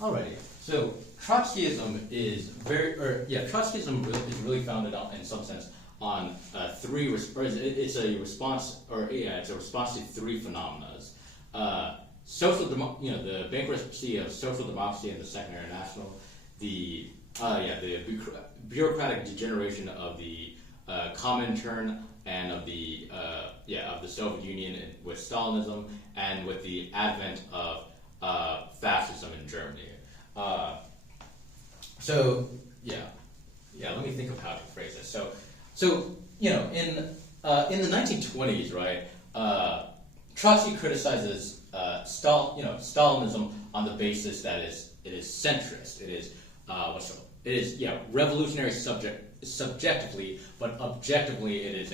Alrighty. So Trotskyism is Trotskyism is really founded on, in some sense, on it's a response to three phenomena. The bankruptcy of social democracy and the Second International, the bureaucratic degeneration of the Comintern and of the Soviet Union with Stalinism, and with the advent of fascism in Germany. Let me think of how to phrase this. In the 1920s, right, Trotsky criticizes Stalinism on the basis that it is centrist. It is revolutionary subjectively, but objectively it is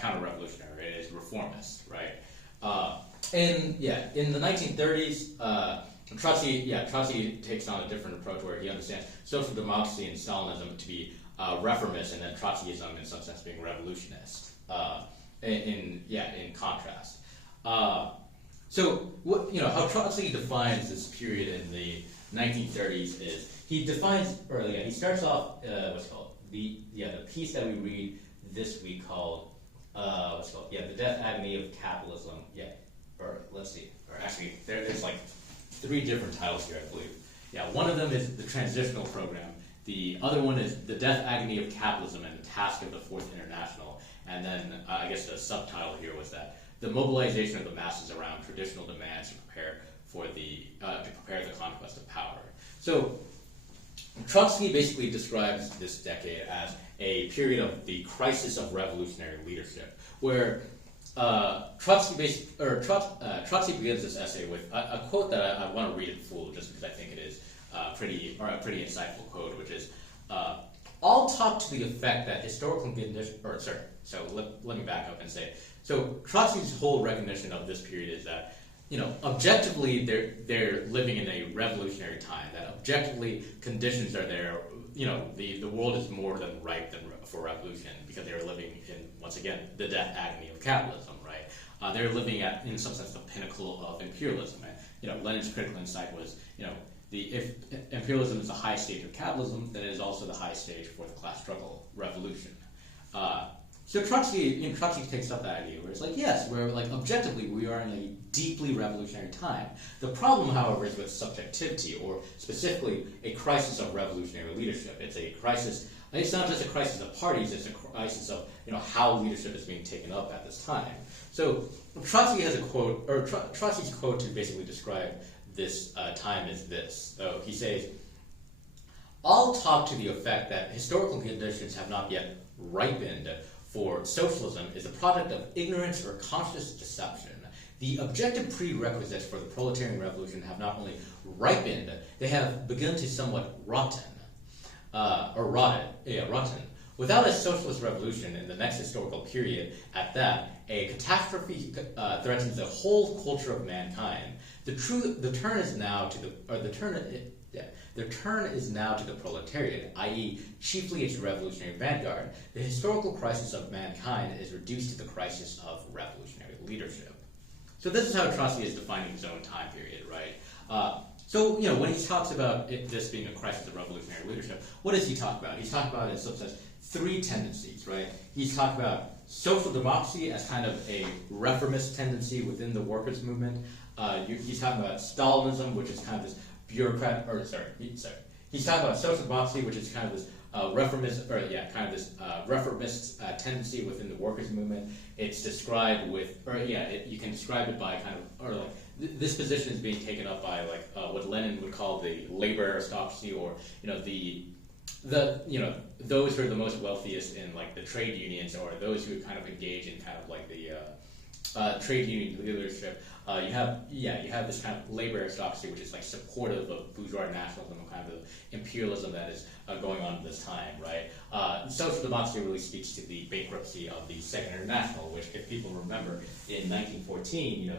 counter-revolutionary. It is reformist, right? In the 1930s, Trotsky takes on a different approach where he understands social democracy and Stalinism to be reformist, and then Trotskyism in some sense being revolutionist. In contrast, how Trotsky defines this period in the 1930s is he starts off the piece that we read this week called the Death Agony of Capitalism. There's like three different titles here, I believe. One of them is the Transitional Program. The other one is the Death Agony of Capitalism and the Task of the Fourth International. And then I guess the subtitle here was that the mobilization of the masses around traditional demands to prepare the conquest of power. So Trotsky basically describes this decade as a period of the crisis of revolutionary leadership, where Trotsky begins this essay with a quote that I want to read in full, just because I think it is a pretty insightful quote, which is, "I'll talk to the effect that historical conditions." Let me back up and say, so Trotsky's whole recognition of this period is that, objectively they're living in a revolutionary time. That objectively conditions are there. The world is more than ripe for revolution because they're living in, once again, the death agony of capitalism, right? They're living at, in some sense, the pinnacle of imperialism. And, Lenin's critical insight was, if imperialism is the high stage of capitalism, then it is also the high stage for the class struggle revolution. So Trotsky takes up that idea where it's like, yes, we're like objectively we are in a deeply revolutionary time. The problem, however, is with subjectivity, or specifically a crisis of revolutionary leadership. It's a crisis. It's not just a crisis of parties; it's a crisis of how leadership is being taken up at this time. So Trotsky has a quote, or Trotsky's quote to basically describe this time is this. So he says, "I'll talk to the effect that historical conditions have not yet ripened for socialism is a product of ignorance or conscious deception. The objective prerequisites for the proletarian revolution have not only ripened, they have begun to somewhat rotten. Without a socialist revolution in the next historical period, at that, a catastrophe threatens the whole culture of mankind. The turn is now to the proletariat, i.e., chiefly its revolutionary vanguard. The historical crisis of mankind is reduced to the crisis of revolutionary leadership." So this is how Trotsky is defining his own time period, right? When he talks about this being a crisis of revolutionary leadership, what does he talk about? He's talking about, in some sense, three tendencies, right? He's talking about social democracy as kind of a reformist tendency within the workers' movement. He's talking about Stalinism, which is kind of this he's talking about social democracy, which is kind of this reformist tendency within the workers' movement. It's described with, you can describe it by this position is being taken up by what Lenin would call the labor aristocracy, or those who are the most wealthiest in the trade unions, or those who kind of engage in kind of the trade union leadership. You have this kind of labor aristocracy, which is supportive of bourgeois nationalism and kind of the imperialism that is going on at this time, right? Social democracy really speaks to the bankruptcy of the Second International, which, if people remember, in 1914,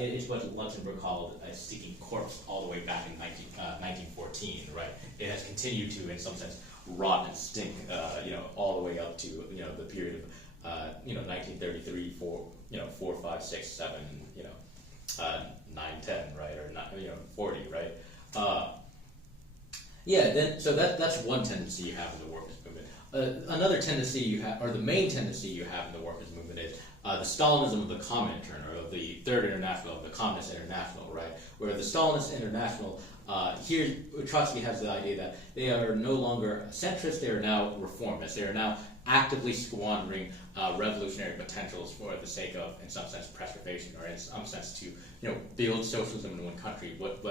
it is what Luxembourg called a stinking corpse all the way back in 1914, right? It has continued to, in some sense, rot and stink, all the way up to the period of 1933, 4, 5, 6, 7, 910, right, or not, 40, right? Then so that's one tendency you have in the workers' movement. Another tendency you have, or the main tendency you have in the workers' movement is the Stalinism of the Comintern, or of the Third International, of the Communist International, right? Where the Stalinist International, here Trotsky has the idea that they are no longer centrist, they are now reformists. They are now actively squandering revolutionary potentials for the sake of, in some sense, preservation, or in some sense to build socialism in one country. What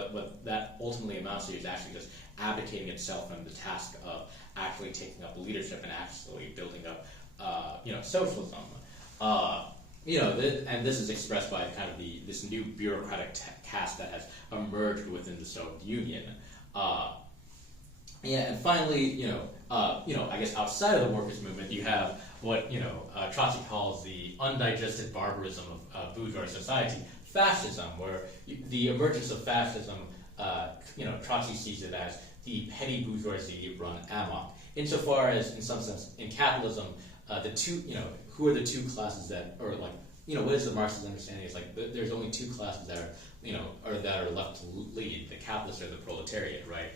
that ultimately amounts to is actually just abdicating itself from the task of actually taking up leadership and actually building up, socialism. And this is expressed by kind of this new bureaucratic caste that has emerged within the Soviet Union. And finally, I guess outside of the workers' movement, you have what Trotsky calls the undigested barbarism of bourgeois society, fascism, where the emergence of fascism, Trotsky sees it as the petty bourgeoisie run amok. Insofar as, in some sense, in capitalism, the two, who are the two classes that, or like, what is the Marxist understanding? Is like there's only two classes that are, that are left to lead: the capitalists or the proletariat, right?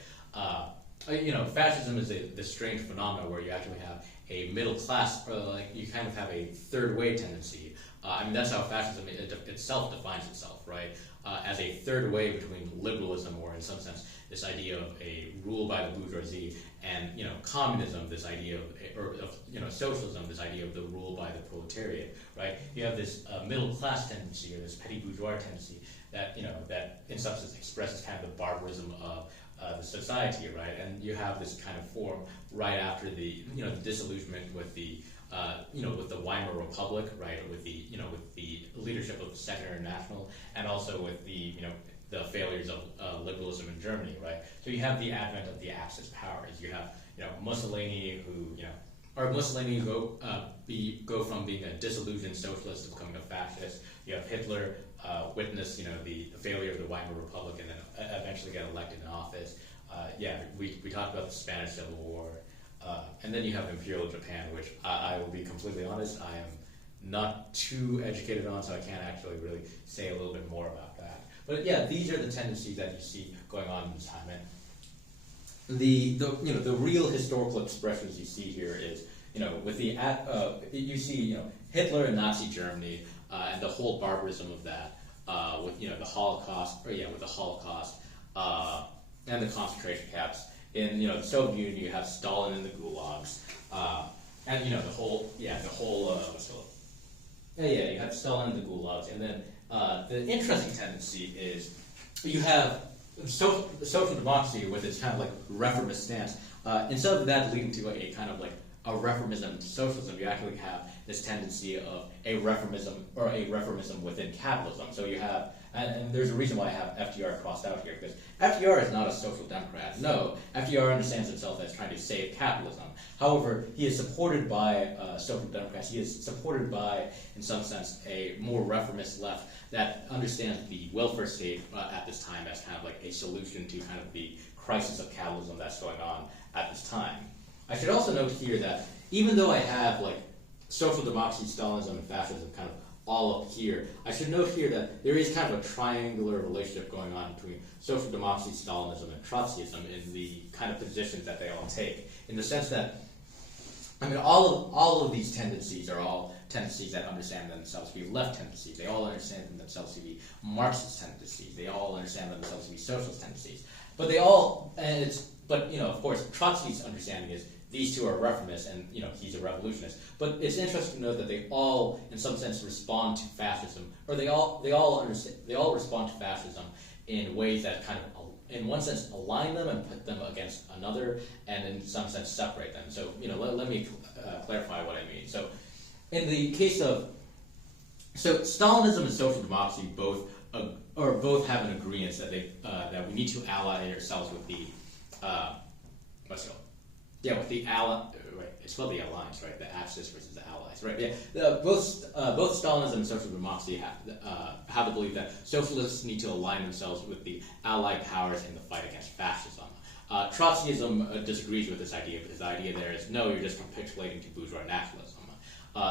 Fascism is this strange phenomenon where you actually have a middle class, or like you kind of have a third way tendency. That's how fascism itself defines itself, right? As a third way between liberalism, or in some sense, this idea of a rule by the bourgeoisie, and communism, this idea of socialism, this idea of the rule by the proletariat, right? You have this middle class tendency, or this petty bourgeois tendency that that in some sense expresses kind of the barbarism of the society, right? And you have this kind of form right after the the disillusionment with the with the Weimar Republic, right? With the with the leadership of the Second International, and also with the the failures of liberalism in Germany, right? So you have the advent of the Axis powers. You have Mussolini, who Mussolini go from being a disillusioned socialist to becoming a fascist. You have Hitler witness the failure of the Weimar Republic, and then eventually get elected in office. We talked about the Spanish Civil War, and then you have Imperial Japan, which I will be completely honest, I am not too educated on, so I can't actually really say a little bit more about that. But these are the tendencies that you see going on in this time. And the real historical expressions you see here is with the you see Hitler and Nazi Germany, and the whole barbarism of that, with the Holocaust, with the Holocaust and the concentration camps. In the Soviet Union, you have Stalin and the gulags, and you have Stalin and the gulags, and then the interesting tendency is you have social democracy with its kind of like reformist stance. Instead of that leading to a kind of like a reformism to socialism, you actually have this tendency of a reformism within capitalism. So you have, and there's a reason why I have FDR crossed out here, because FDR is not a social democrat. No, FDR understands himself as trying to save capitalism. However, he is supported by social democrats. He is supported by, in some sense, a more reformist left that understands the welfare state at this time as kind of like a solution to kind of the crisis of capitalism that's going on at this time. I should also note here that even though I have like social democracy, Stalinism, and fascism kind of all up here, I should note here that there is kind of a triangular relationship going on between social democracy, Stalinism, and Trotskyism in the kind of positions that they all take. In the sense that, all of these tendencies are all tendencies that understand themselves to be left tendencies. They all understand themselves to be Marxist tendencies. They all understand themselves to be socialist tendencies. But of course, Trotsky's understanding is these two are reformists, and he's a revolutionist. But it's interesting to note that they all, in some sense, respond to fascism, or they all respond to fascism in ways that kind of, in one sense, align them and put them against another, and in some sense separate them. So let me clarify what I mean. So in the case of Stalinism and social democracy both have an agreement that that we need to ally ourselves with the with the right? It's called the alliance, right? The Axis versus the Allies, right? Both Stalinism and social democracy have the belief that socialists need to align themselves with the Allied powers in the fight against fascism. Trotskyism disagrees with this idea, because the idea there is no, you're just capitulating to bourgeois nationalism.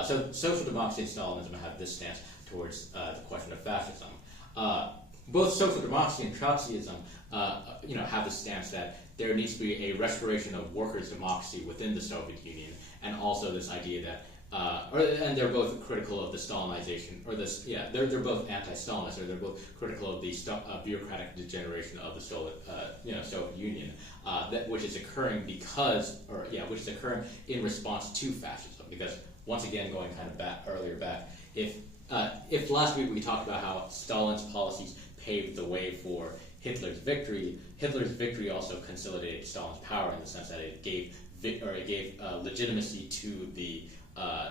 So social democracy and Stalinism have this stance towards the question of fascism. both social democracy and Trotskyism, have the stance that there needs to be a restoration of workers' democracy within the Soviet Union, and also this idea that, and they're both critical of the Stalinization, or this, they're both anti-Stalinist, or they're both critical of the bureaucratic degeneration of the Soviet Union, which is occurring which is occurring in response to fascism. Because once again, going kind of earlier back, if last week we talked about how Stalin's policies paved the way for Hitler's victory also consolidated Stalin's power in the sense that it gave legitimacy to the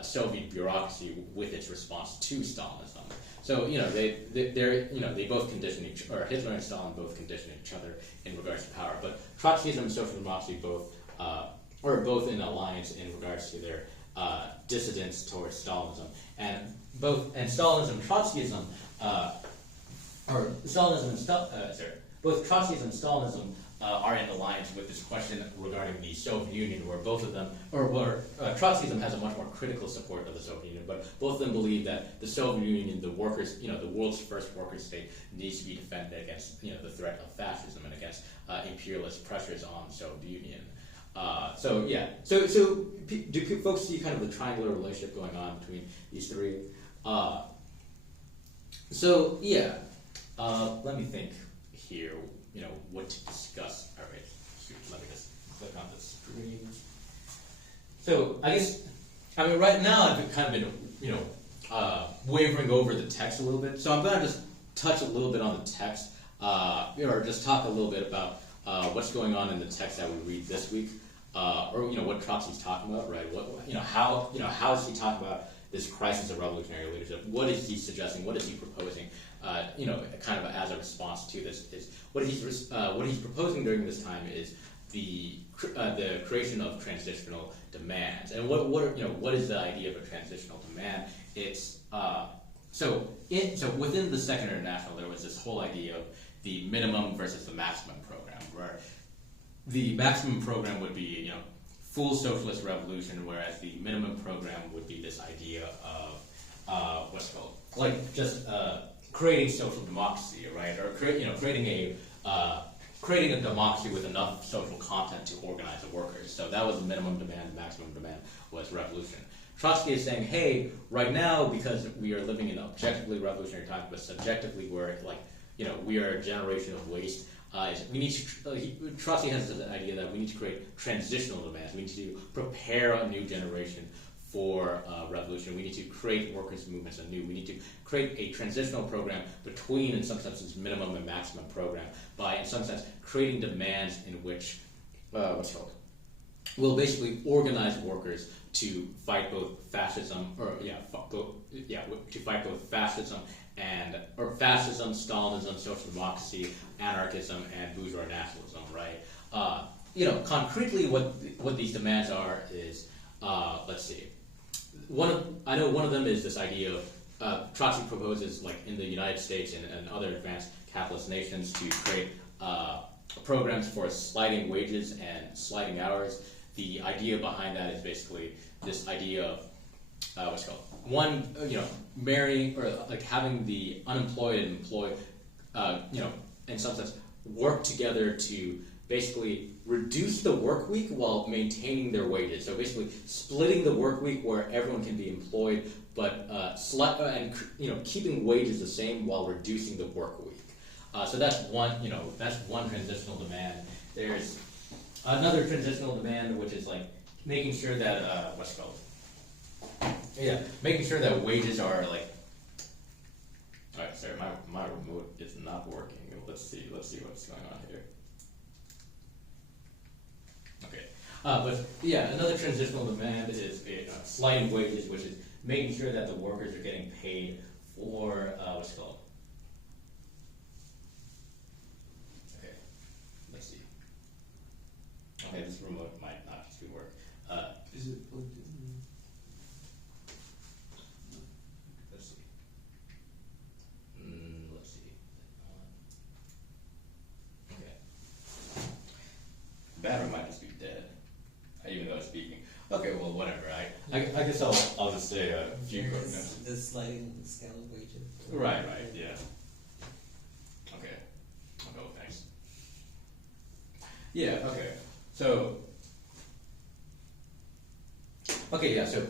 Soviet bureaucracy with its response to Stalinism. So they both condition Hitler and Stalin both condition each other in regards to power. But Trotskyism and social democracy both in alliance in regards to their dissidence towards Stalinism, and Stalinism and Trotskyism, both Trotskyism and Stalinism are in alliance with this question regarding the Soviet Union, where both of them, Trotskyism has a much more critical support of the Soviet Union, but both of them believe that the Soviet Union, the world's first worker state, needs to be defended against, the threat of fascism and against imperialist pressures on the Soviet Union. So do folks see kind of the triangular relationship going on between these three? Let me think here, what to discuss. All right, let me just click on the screen. So right now I've kind of been, wavering over the text a little bit. So I'm going to just touch a little bit on the text, or just talk a little bit about what's going on in the text that we read this week, or what Trotsky's talking about, right? How is he talking about this crisis of revolutionary leadership? What is he suggesting? What is he proposing? Kind of as a response to this, is what he's proposing during this time is the creation of transitional demands. And what is the idea of a transitional demand? It's so within the Second International, there was this whole idea of the minimum versus the maximum program, where the maximum program would be full socialist revolution, whereas the minimum program would be this idea of creating social democracy, right? Or creating a democracy with enough social content to organize the workers. So that was the minimum demand. The maximum demand was revolution. Trotsky is saying, hey, right now, because we are living in objectively revolutionary times, but subjectively we are a generation of waste. Trotsky has this idea that we need to create transitional demands. We need to prepare a new generation for revolution. We need to create workers' movements anew. We need to create a transitional program between, in some senses, minimum and maximum program by, in some sense, creating demands in which, will basically organize workers to fight both fascism, to fight both fascism, Stalinism, social democracy, anarchism, and bourgeois nationalism, right? Concretely, what these demands are is, let's see. I know one of them is this idea of Trotsky proposes, in the United States and other advanced capitalist nations, to create programs for sliding wages and sliding hours. The idea behind that is basically this idea of marrying, or having the unemployed and employed, in some sense, work together to basically reduce the work week while maintaining their wages. So basically, splitting the work week where everyone can be employed, but keeping wages the same while reducing the work week. So that's one transitional demand. There's another transitional demand, which is making sure that making sure that wages are Alright, sorry, my remote is not working. Let's see what's going on here. Okay, another transitional demand is sliding wages, which is making sure that the workers are getting paid for Okay, let's see. Okay, this remote might not just work. Is it plugged in? Let's see. Let's see. Okay. Battery might just be dead, even though it's speaking. Okay, well, whatever. I guess I'll just say a few quick notes. The sliding scale of wages. Right, yeah. Yeah. Okay. So. Okay, yeah, so,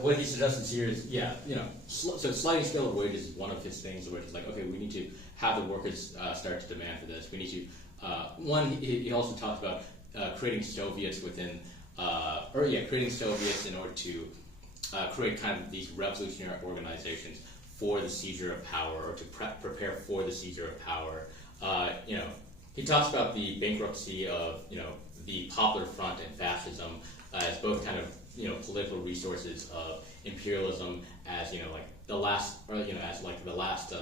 what he suggests here is, so sliding scale of wages is one of his things where it's like, okay, we need to have the workers start to demand for this. We need to, he also talked about creating Soviets within, creating Soviets in order to create kind of these revolutionary organizations for the seizure of power or to prepare for the seizure of power. He talks about the bankruptcy of, the Popular Front and fascism as both kind of political resources of imperialism as like the last as like the last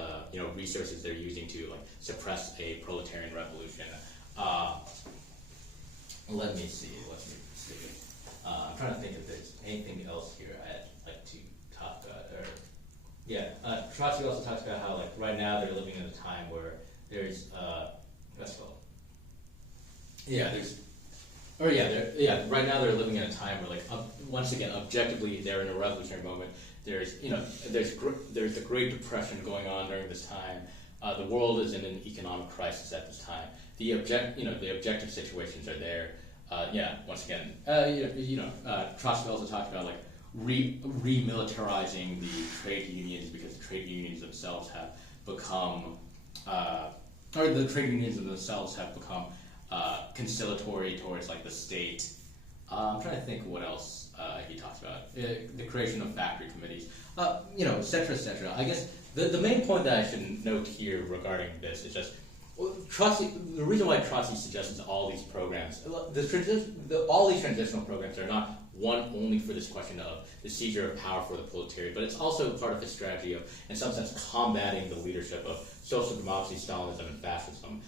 resources they're using to like suppress a proletarian revolution. Let me see. I'm trying to think if there's anything else here I'd like to talk about. Trotsky also talks about how like right now they're living in a time where there's right now they're living in a time where, like, once again, objectively, they're in a revolutionary moment. There's the Great Depression going on during this time. The world is in an economic crisis at this time. The objective situations are there. Once again, Trotsky also talked about like remilitarizing the trade unions because the trade unions themselves have become, conciliatory towards like the state. I'm trying to think what else he talks about. The creation of factory committees, et cetera, et cetera. I guess the main point that I should note here regarding this is just Trotsky. The reason why Trotsky suggests all these programs, all these transitional programs are not one only for this question of the seizure of power for the proletariat, but it's also part of his strategy of, in some sense, combating the leadership of social democracy, Stalinism, and fascism.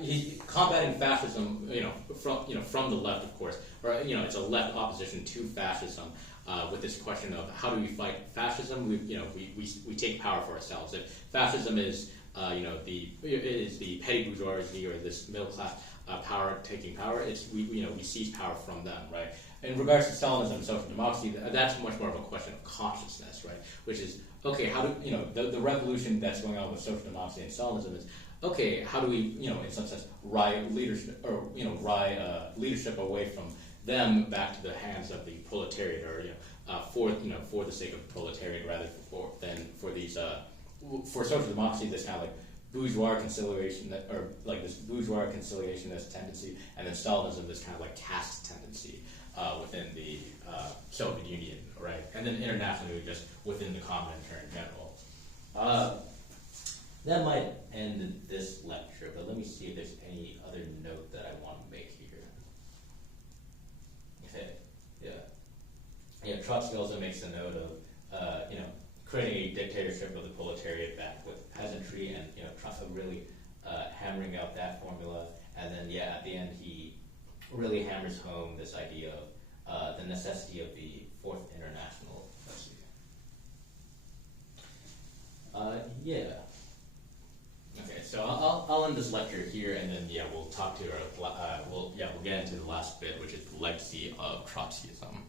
He's combating fascism, from the left, of course, or it's a left opposition to fascism. With this question of how do we fight fascism? We take power for ourselves. If fascism is the petty bourgeoisie or this middle class power taking power, we seize power from them, right? In regards to Stalinism and social democracy, that's much more of a question of consciousness, right? Which is, okay, how do, the revolution that's going on with social democracy and Stalinism is, okay, how do we, in some sense, ride leadership, or, leadership away from them back to the hands of the proletariat, or, for the sake of the proletariat rather than for these, for social democracy, this kind of like bourgeois conciliation, this bourgeois conciliationist tendency, and then Stalinism, this kind of like caste tendency within the Soviet Union, right? And then internationally, just within the Comintern in general. That might end this lecture, but let me see if there's any other note that I want to make here. Okay, yeah. Trotsky also makes a note of, creating a dictatorship of the proletariat backed with peasantry, and Trotsky really hammering out that formula. And then at the end he really hammers home this idea of the necessity of the Fourth International. Let's see. Okay, so I'll end this lecture here, and then we'll talk to we'll get into the last bit, which is the legacy of Trotskyism.